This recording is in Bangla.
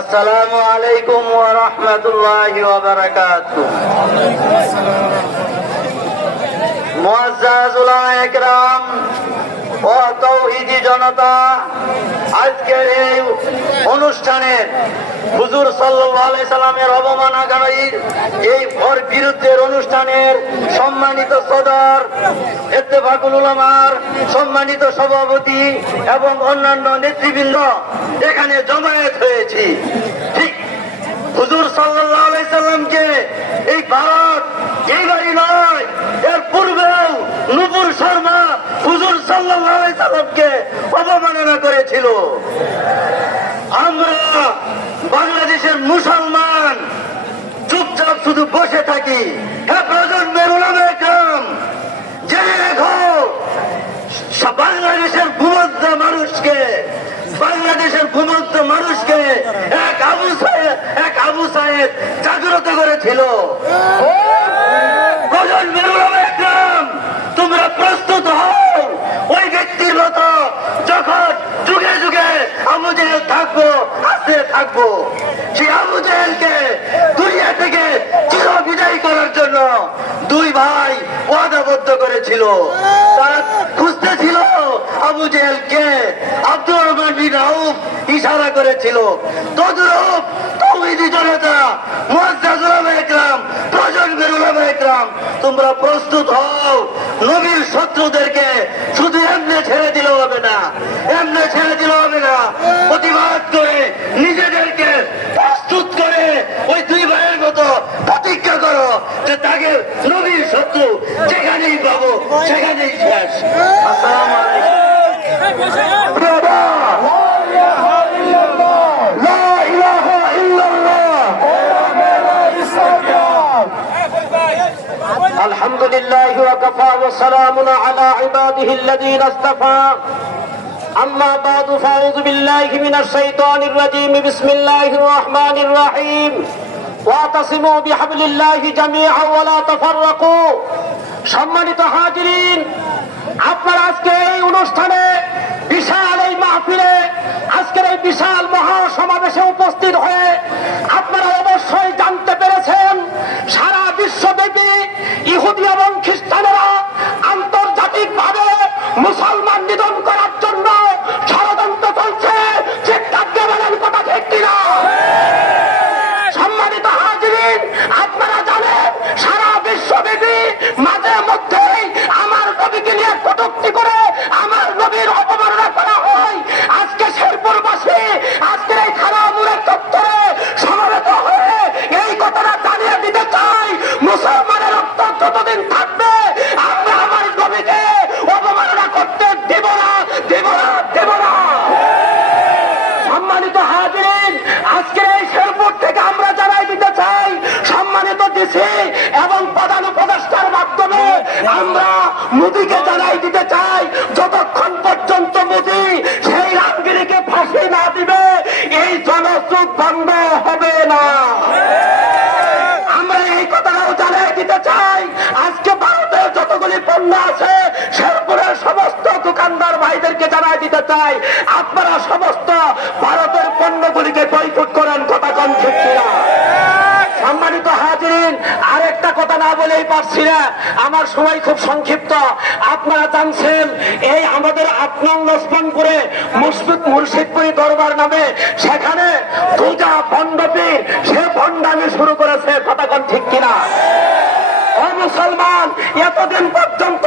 আসসালামু আলাইকুম ওয়া রাহমাতুল্লাহি ওয়া বারাকাতুহু। মুআজ্জাজ উলামা একরাম ও জনতা, আজকের এই অনুষ্ঠানের হুজুর আলাইহি সাল্লামের অবমাননাকারী এই ভর বিরুদ্ধের অনুষ্ঠানের সম্মানিত সদর ইত্তেফাকুল উলামার সম্মানিত সভাপতি এবং অন্যান্য নেতৃবৃন্দ এখানে জমায়েত হয়েছি। ঠিক হুজুর সাল্লাল্লাহু সাল্লামকে এই ভারত এই বাড়ি নয়, এর পূর্বেও নুপুর শর্মা হুজুর আলাইহি সাল্লামকে অবমাননা করেছিল। আমরা বাংলাদেশের মুসলমান চুপচাপ শুধু বসে থাকি হ্যাঁ প্রজন্মের উলামে গ্রাম জেনে রেখো সা- বাংলাদেশের ভূমধ্য মানুষকে বাংলাদেশের ভূমধ্য মানুষকে এক আবু সাহেব এক আবু সাহেব জাগ্রত করেছিল। তোমরা প্রস্তুত হও। ওই ব্যক্তির মতো যখন যুগে যুগে জেহেল থাকব, আসতে থাকব। আবু জেহেলকে দুনিয়া থেকে চির বিদায় করার জন্য দুই ভাই ওয়াদাবদ্ধ করেছিল। তারা আবু জেহেলকে আব্দুর রহমান বিন আউফ ইশারা করেছিল। তদরূপ তৌহিদি জনতা মুআজ্জাজ উলামা একরাম প্রজন্মের উলামায়ে তোমরা প্রস্তুত হও। নবীর শত্রুদেরকে لله وكفى وسلام على عباده الذين اصطفى أما بعد فأعوذ بالله من الشيطان الرجيم بسم الله الرحمن الرحيم واعتصموا بحبل الله جميعا ولا تفرقوا সম্মানিত হাজিরিন আপনার আজকে এই অনুষ্ঠানে বিশাল এই মাহফিলে আজকের এই বিশাল মহাসমাবেশে উপস্থিত হয়ে আপনারা অবশ্যই জানতে পেরেছেন সারা বিশ্বব্যাপী মুসলমান নিধন করার জন্য ষড়যন্ত্র চলছে বলেন সম্মানিত হাজির আপনারা জানেন, সারা বিশ্বব্যাপী মাঝে মধ্যেই আমার কবিকে নিয়ে কটুক্তি করে বন্ধ হবে না। আমরা এই কথাটাও জানিয়ে দিতে চাই। আজকে ভারতের যতগুলি পণ্য আছে, শেরপুরের সমস্ত দোকানদার ভাইদেরকে জানাই দিতে চাই, আপনারা সমস্ত ভারতের পণ্যগুলিকে বৈঠক করেন কথা কম ঠিক কিনা? সম্মানিত হাজিরিন আরেকটা কথা না বলেই পারছি না। আমার সময় খুব সংক্ষিপ্ত। আপনারা জানছেন, এই আমাদের আপনার করে মুসফিদ মুর্শিদপুরি দরবার নামে সেখানে দুটা ভণ্ডপি, সে ভণ্ডামি শুরু করেছে। কথা কন ঠিক কিনা? মুসলমান, এতদিন পর্যন্ত